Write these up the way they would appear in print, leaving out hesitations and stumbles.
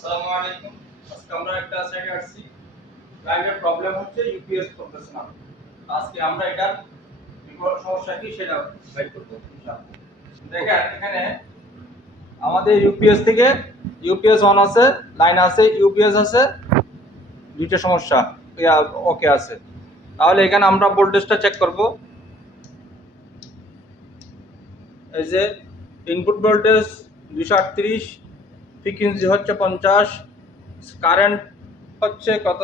আসসালামু আলাইকুম। আজকে আমরা একটা সাইডে আসছি। লাইনের প্রবলেম হচ্ছে ইউপিএস চলতেছে না। আজকে আমরা এটার সমস্যা কি সেটা বের করব ইনশাআল্লাহ। দেখেন এখানে আমাদের ইউপিএস থেকে ইউপিএস অন আছে, লাইন আছে, ইউপিএস আছে, দুইটা সমস্যা ওকে আছে। তাহলে এখানে আমরা ভোল্টেজটা চেক করব। এই যে ইনপুট ভোল্টেজ 238, ফ্রিকোয়েন্সি হচ্ছে 50, কারেন্ট হচ্ছে কত,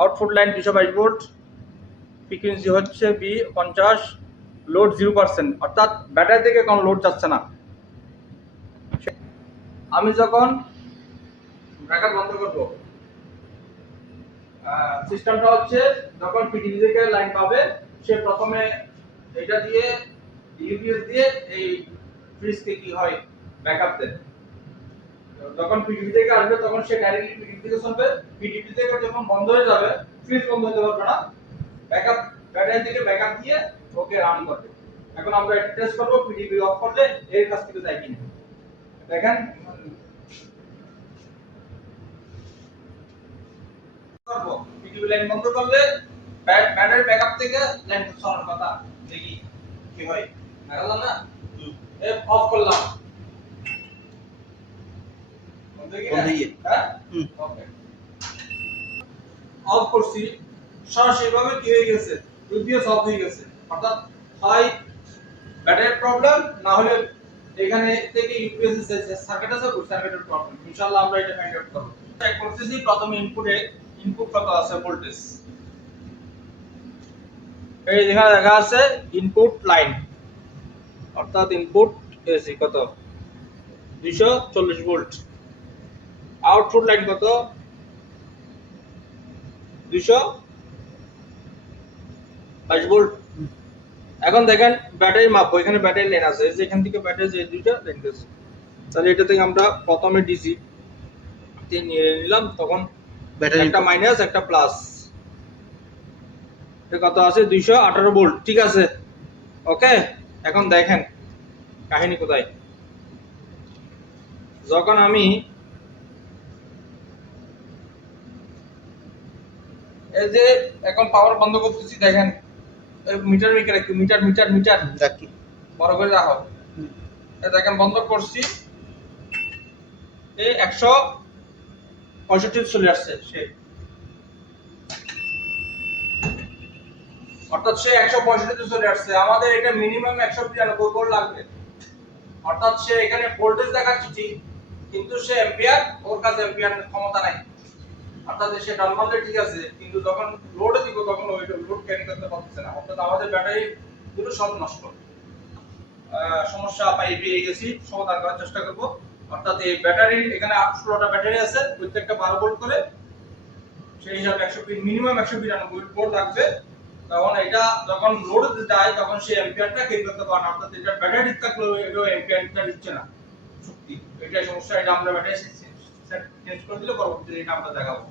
আউটপুট লাইন 222 ভোল্ট, ফ্রিকোয়েন্সি হচ্ছে বি 50, লোড 0%, অর্থাৎ ব্যাটারি থেকে কোনো লোড যাচ্ছে না। আমি যখন ব্রেকার বন্ধ করব, সিস্টেমটা হচ্ছে যখন পিটিভি থেকে লাইন পাবে সে প্রথমে এটা দিয়ে ইউপিএস দিয়ে এই ফ্রিজকে কি হয় ব্যাকআপ দেয়। যখন পিটিভি থেকে আসবে তখন সে ডাইরেক্টলি পিটিভি থেকে চলবে, পিটিভি থেকে যখন বন্ধ হয়ে যাবে ফ্রিজ বন্ধ হতে পারবে না, ব্যাকআপ ব্যাটারি থেকে ব্যাকআপ দিয়ে ওকে রান করবে। এখন আমরা এটা টেস্ট করব পিটিভি অফ করলে এর কাছ থেকে যায় কিনা। দেখেন করব পিটিভি লাইন বন্ধ করলে ব্যাটারি ব্যাকআপ থেকে লাইন চলার কথা, দেখি কি হয়। দেখালাম না, অফ করলাম, বন্ধ গিয়ে হ্যাঁ ওকে অফ করছি, সরাসরি ভাবে কি হয়ে গেছে, ইউপিএস অফ হয়ে গেছে। অর্থাৎ হয় ব্যাটারির প্রবলেম, না হলে এখানে থেকে ইউপিএস এর সার্কিট আছে ওই সার্কিটের প্রবলেম। ইনশাআল্লাহ আমরা এটা ফাইন্ড আউট করব। চেক করতেছি প্রথমে ইনপুট কত আছে ভোল্টেজ। এই যেখানে লেখা আছে ইনপুট লাইন, অর্থাৎ ইনপুট এসি কত 240 ভোল্ট, আউটপুট লাইন কত 222 ভোল্ট। এখন দেখেন ব্যাটারি মাপবো, এখানে ব্যাটারি লাইন আছে, এই যে এখান থেকে ব্যাটারি যে দুইটা লাইন আছে, তাহলে এটা থেকে আমরা প্রথমে ডিসি তে নিয়ে নিলাম, তখন ব্যাটারি একটা মাইনাস একটা প্লাস, এটা কত আছে 218 ভোল্ট। ঠিক আছে ওকে। এখন দেখেন কাহিনী কোথায়, যখন আমি এই যে এখন পাওয়ার বন্ধ করতেছি, দেখেন মিটার মিটার একটু মিটার মিটার মিটার রাখি বড় করে রাখো। দেখেন বন্ধ করছি, এই 165 চলে আসছে সে, অর্থাৎ সে 165 চলে আসছে। আমাদের এটা মিনিমাম 192 ভোল্ট লাগবে। অর্থাৎ সে এখানে ভোল্টেজ দেখাচ্ছে ঠিক, কিন্তু সে অ্যাম্পিয়ার, ওর কাছে অ্যাম্পিয়ার ক্ষমতা নাই। অর্থাৎ সে নরমালি ঠিক আছে, কিন্তু যখন লোড দিব তখন ওই লোড ক্যারি করতে পারতেছে না। অর্থাৎ আমাদের ব্যাটারি পুরো সব নষ্ট। সমস্যা পেয়ে গেছি, সমাধান করার চেষ্টা করব। অর্থাৎ এই ব্যাটারির এখানে 16টা ব্যাটারি আছে, প্রত্যেকটা 12 ভোল্ট করে, সেই হিসাবে 100 মিনিমাম 192 ভোল্ট লাগবে। তখন এটা যখন লোড যায় তখন সে অ্যাম্পিয়ারটা ক্যারি করতে পারে না। অর্থাৎ এটা ব্যাটারি ঠিক থাকলেও এটা অ্যাম্পিয়ারটা দিচ্ছে না শক্তি, এটাই সমস্যা। এটা আমরা ব্যাটারি চেঞ্জ করে দিলে পরবর্তীতে এটা আমরা দেখাবো।